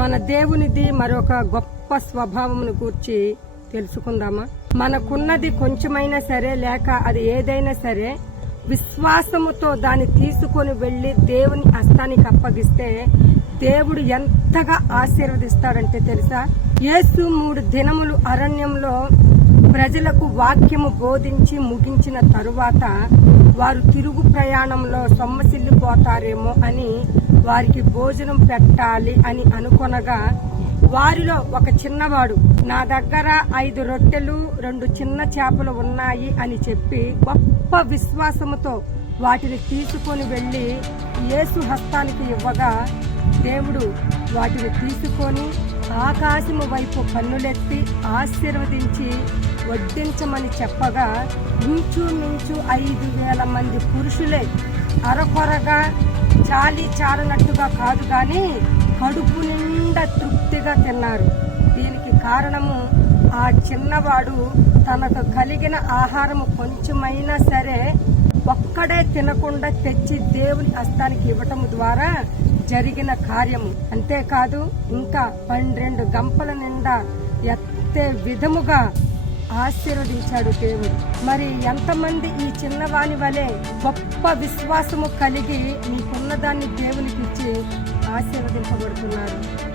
మన దేవునిది మరొక గొప్ప స్వభావమును గూర్చి తెలుసుకుందామా? మనకున్నది కొంచెమైనా సరే లేక అది ఏదైనా సరే విశ్వాసముతో దాన్ని తీసుకొని వెళ్ళి దేవుని హస్తానికి అప్పగిస్తే దేవుడు ఎంతగా ఆశీర్వదిస్తాడంటే తెలుసా? యేసు మూడు దినములు అరణ్యంలో ప్రజలకు వాక్యము బోధించి ముగించిన తరువాత వారు తిరుగు ప్రయాణంలో సొమ్మసిల్లిపోతారేమో అని వారికి భోజనం పెట్టాలి అని అనుకొనగా వారిలో ఒక చిన్నవాడు నా దగ్గర ఐదు రొట్టెలు రెండు చిన్న చేపలు ఉన్నాయి అని చెప్పి గొప్ప విశ్వాసముతో వాటిని తీసుకొని వెళ్ళి యేసు హస్తానికి ఇవ్వగా దేవుడు వాటిని తీసుకొని ఆకాశము వైపు కన్నులెత్తి ఆశీర్వదించి వడ్డించమని చెప్పగా ఇంచుమించు ఐదు వేల మంది పురుషులే అరకొరగా చాలి చాలనట్టుగా కాదు కానీ కడుపు నిండా తృప్తిగా తిన్నారు. దీనికి కారణము ఆ చిన్నవాడు తనకు కలిగిన ఆహారము కొంచెమైనా సరే ఒక్కడే తినకుండా తెచ్చి దేవుని హస్తానికి ఇవ్వటం ద్వారా జరిగిన కార్యము. అంతేకాదు ఇంకా పన్నెండు గంపల నిండా ఎత్తే విధముగా ఆశీర్వదించాడు దేవుడు. మరి ఎంతమంది ఈ చిన్నవాని వలె గొప్ప విశ్వాసము కలిగి నీకున్న దాన్ని దేవునికి ఇచ్చి ఆశీర్వదింపబడుతున్నారు.